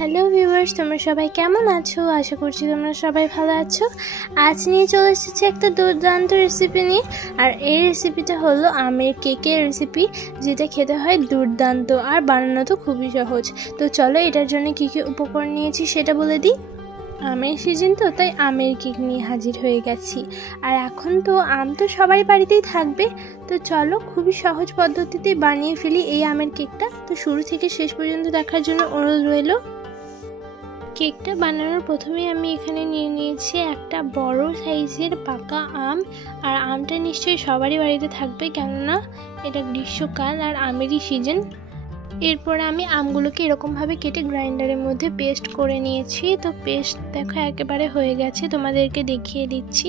Hello viewers, তোমরা সবাই কেমন আছো? আশা করছি তোমরা সবাই ভালো আছো। আজ নিয়ে চলে এসেছি একটা দুর্দান্ত রেসিপি নিয়ে। আর এই রেসিপিটা হলো আমের কেকের রেসিপি, যেটা খেতে হয় দুর্দান্ত আর বানানো তো খুবই সহজ। তো চলো এটার জন্য কী কী উপকরণ নিয়েছি সেটা বলে দিই। আমের সিজন তো, তাই আমের কেক নিয়ে হাজির হয়ে গেছি। আর এখন তো আম তো সবাই বাড়িতেই থাকবে, তো চলো খুবই সহজ পদ্ধতিতে বানিয়ে ফেলি এই আমের কেকটা। তো শুরু থেকে শেষ পর্যন্ত দেখার জন্য অনুরোধ রইল। কেকটা বানানোর প্রথমে আমি এখানে নিয়ে নিয়েছি একটা বড় সাইজের পাকা আম। আর আমটা নিশ্চয়ই সবারই বাড়িতে থাকবে, কেননা এটা গ্রীষ্মকাল আর আমেরই সিজন। এরপর আমি আমগুলোকে এরকমভাবে কেটে গ্রাইন্ডারের মধ্যে পেস্ট করে নিয়েছি। তো পেস্ট দেখো একেবারে হয়ে গেছে, তোমাদেরকে দেখিয়ে দিচ্ছি।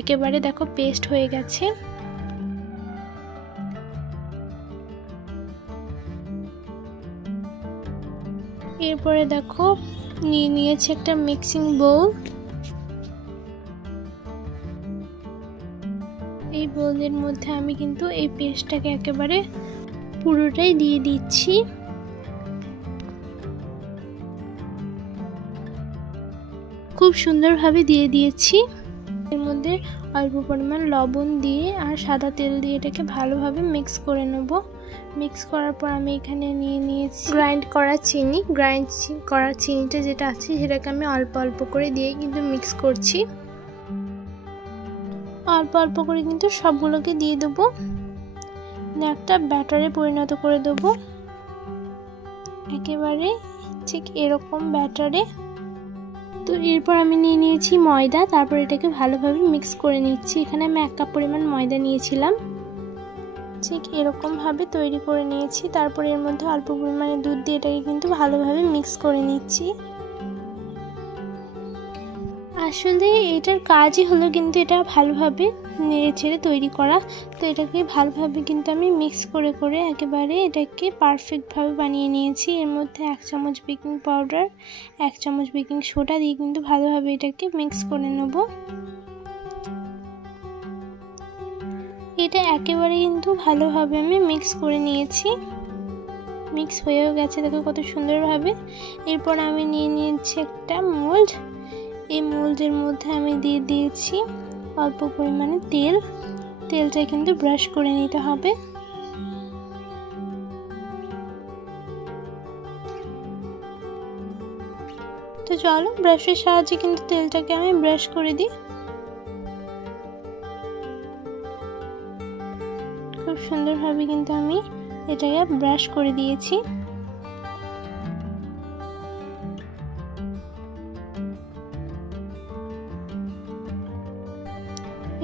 একেবারে দেখো পেস্ট হয়ে গেছে। এরপরে দেখো নিয়ে নিয়েছি একটা মিক্সিং বোল। এই বোলের মধ্যে আমি কিন্তু এই পেস্টটাকে একেবারে পুরোটাই দিয়ে দিচ্ছি। খুব সুন্দরভাবে দিয়ে দিয়েছি। এর মধ্যে অল্প পরিমাণ লবণ দিয়ে আর সাদা তেল দিয়ে এটাকে ভালোভাবে মিক্স করে নেব। মিক্স করার পর আমি এখানে নিয়ে নিয়েছি গ্রাইন্ড করা চিনি। গ্রাইন্ড করা চিনিটা যেটা আছে সেটাকে আমি অল্প অল্প করে দিয়ে কিন্তু মিক্স করছি। অল্প অল্প করে কিন্তু সবগুলোকে দিয়ে দেবো, একটা ব্যাটারে পরিণত করে দেবো। একেবারে ঠিক এরকম ব্যাটারে। তো এরপর আমি নিয়ে নিয়েছি ময়দা। তারপর এটাকে ভালোভাবে মিক্স করে নিচ্ছি। এখানে আমি 1 কাপ পরিমাণ ময়দা নিয়েছিলাম। ঠিক এরকমভাবে তৈরি করে নিয়েছি। তারপর এর মধ্যে অল্প পরিমাণে দুধ দিয়ে এটাকে কিন্তু ভালোভাবে মিক্স করে নিচ্ছি। আসলে এটার কাজই হলো কিন্তু এটা ভালোভাবে নেড়ে চেড়ে তৈরি করা। তো এটাকে ভালোভাবে কিন্তু আমি মিক্স করে করে একেবারে এটাকে পারফেক্টভাবে বানিয়ে নিয়েছি। এর মধ্যে 1 চামচ বেকিং পাউডার, 1 চামচ বেকিং সোডা দিয়ে কিন্তু ভালোভাবে এটাকে মিক্স করে নেব। এটা একেবারে কিন্তু ভালোভাবে আমি মিক্স করে নিয়েছি। মিক্স হয়েও গেছে দেখো কত সুন্দরভাবে। এরপর আমি নিয়ে নিয়েছি একটা মোল্ড। এই মোল্ডের মধ্যে আমি দিয়ে দিয়েছি অল্প পরিমাণে তেল। তেলটা কিন্তু ব্রাশ করে নিতে হবে। তো চলো ব্রাশের সাহায্যে কিন্তু তেলটাকে আমি ব্রাশ করে দিই। খুব সুন্দরভাবে কিন্তু আমি এটাকে ব্রাশ করে দিয়েছি।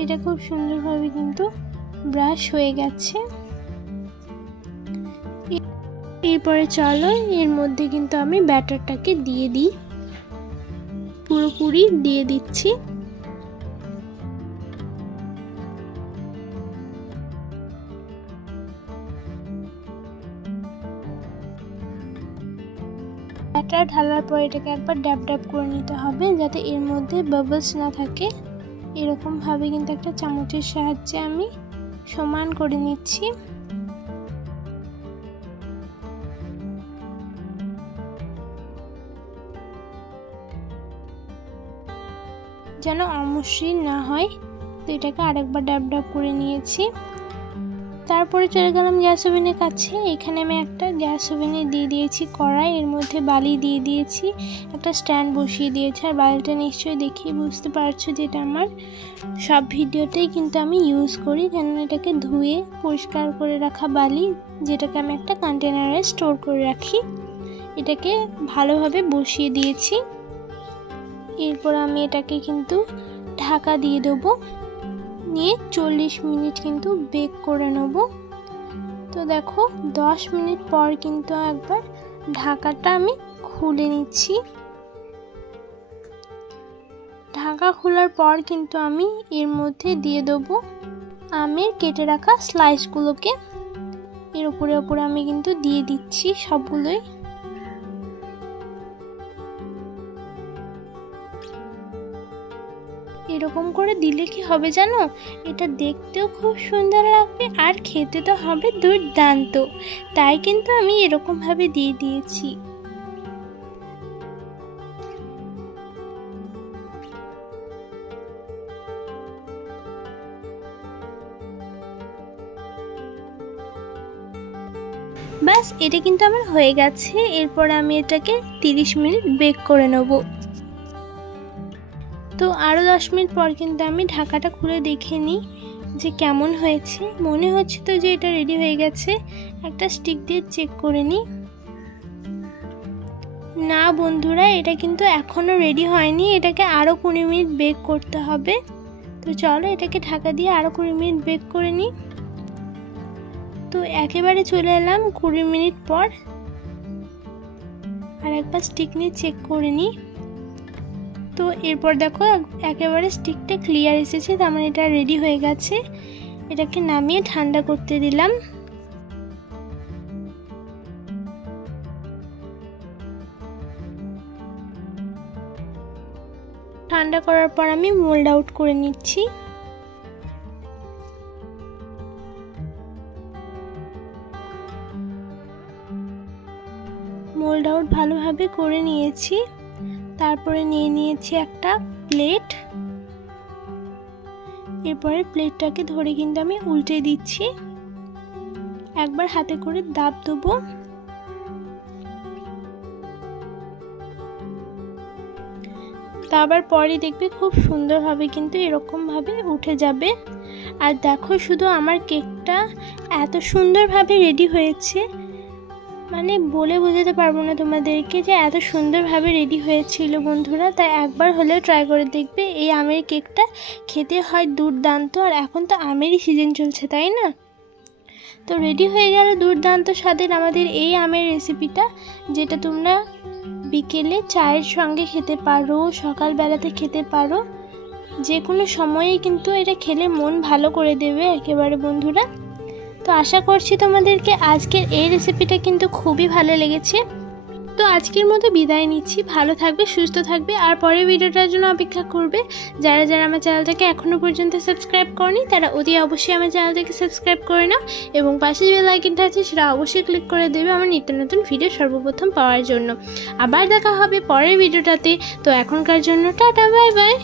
এটা খুব সুন্দরভাবে কিন্তু ব্রাশ হয়ে গেছে। এরপরে চলো এর মধ্যে কিন্তু আমি ব্যাটারটাকে দিয়ে দিই, পুরোপুরি দিয়ে দিচ্ছি। ব্যাটার ঢালার পর এটাকে একবার ড্যাব ড্যাব করে নিতে হবে, যাতে এর মধ্যে বাবলস না থাকে। এরকম ভাবে কিন্তু একটা চামচের সাহায্যে আমি সমান করে নিচ্ছি। যেন অমসৃণ না হয়। তো এটাকে আরেকবার ড্যাব ড্যাব করে নিয়েছি। তারপরে চলে গেলাম গ্যাস ওভেনের কাছে। এখানে আমি একটা গ্যাস ওভেনে দিয়ে দিয়েছি কড়াই। এর মধ্যে বালি দিয়ে দিয়েছি, একটা স্ট্যান্ড বসিয়ে দিয়েছি। আর বালিটা নিশ্চয়ই দেখেই বুঝতে পারছো যে এটা আমার সব ভিডিওতেই কিন্তু আমি ইউজ করি, কেননা এটাকে ধুয়ে পরিষ্কার করে রাখা বালি, যেটাকে আমি একটা কন্টেনারে স্টোর করে রাখি। এটাকে ভালোভাবে বসিয়ে দিয়েছি। এরপর আমি এটাকে কিন্তু ঢাকা দিয়ে দেবো, নিয়ে 40 মিনিট কিন্তু বেক করে নেব। তো দেখো 10 মিনিট পর কিন্তু একবার ঢাকাটা আমি খুলে নিচ্ছি। ঢাকা খোলার পর কিন্তু আমি এর মধ্যে দিয়ে দেবো আমের কেটে রাখা স্লাইসগুলোকে। এর উপরে উপরে আমি কিন্তু দিয়ে দিচ্ছি সবগুলোই। এরকম করে দিলে কি হবে জানো, এটা দেখতেও খুব সুন্দর লাগবে আর খেতে তো হবে দুর্দান্ত। তাই কিন্তু আমি এরকম ভাবে দিয়ে দিয়েছি। বাস এটা কিন্তু আমার হয়ে গেছে। এরপর আমি এটাকে 30 মিনিট বেক করে নেব। তো আরও 10 মিনিট পর কিন্তু আমি ঢাকাটা খুলে দেখে নিই যে কেমন হয়েছে। মনে হচ্ছে তো যে এটা রেডি হয়ে গেছে। একটা স্টিক দিয়ে চেক করে নিই। না বন্ধুরা, এটা কিন্তু এখনও রেডি হয়নি, এটাকে আরও 20 মিনিট বেক করতে হবে। তো চলো এটাকে ঢাকা দিয়ে আরও 20 মিনিট বেক করে নিই। তো একেবারে চলে এলাম 20 মিনিট পর। আর একবার স্টিক নিয়ে চেক করে নিই। তো এরপর দেখো একেবারে স্টিকটা ক্লিয়ার এসেছে, তার মানে এটা রেডি হয়ে গেছে। এটাকে নামিয়ে ঠান্ডা করতে দিলাম। ঠান্ডা করার পর আমি মোল্ড আউট করে নিচ্ছি। মোল্ড আউট ভালোভাবে করে নিয়েছি। তারপরে নিয়ে নিয়েছি একটা প্লেট। এরপরে প্লেটটাকে ধরে কিন্তু আমি উল্টে দিচ্ছি। একবার হাতে করে দাব দেবো। তারপর পরে দেখবে খুব সুন্দরভাবে কিন্তু এরকমভাবে উঠে যাবে। আর দেখো শুধু আমার কেকটা এত সুন্দরভাবে রেডি হয়েছে, মানে বলে বোঝাতে পারবো না তোমাদেরকে যে এত সুন্দরভাবে রেডি হয়েছিল বন্ধুরা। তাই একবার হলেও ট্রাই করে দেখবে। এই আমের কেকটা খেতে হয় দুর্দান্ত। আর এখন তো আমেরই সিজন চলছে, তাই না? তো রেডি হয়ে গেল দুর্দান্ত স্বাদের আমাদের এই আমের রেসিপিটা, যেটা তোমরা বিকেলে চায়ের সঙ্গে খেতে পারো, সকালবেলাতে খেতে পারো, যে কোনো সময়েই কিন্তু এটা খেলে মন ভালো করে দেবে একেবারে বন্ধুরা। তো আশা করছি তোমাদেরকে আজকের এই রেসিপিটা কিন্তু খুবই ভালো লেগেছে। তো আজকের মতো বিদায় নিচ্ছি। ভালো থাকবে, সুস্থ থাকবে, আর পরের ভিডিওটার জন্য অপেক্ষা করবে। যারা যারা আমার চ্যানেলটাকে এখনও পর্যন্ত সাবস্ক্রাইব করনি তারা অতি অবশ্যই আমার চ্যানেলটাকে সাবস্ক্রাইব করে নাও, এবং পাশে যে বেল আইকনটা আছে সেটা অবশ্যই ক্লিক করে দেবে আমার নিত্য নতুন ভিডিও সর্বপ্রথম পাওয়ার জন্য। আবার দেখা হবে পরের ভিডিওটাতে। তো এখনকার জন্য টাটা, বাই বাই।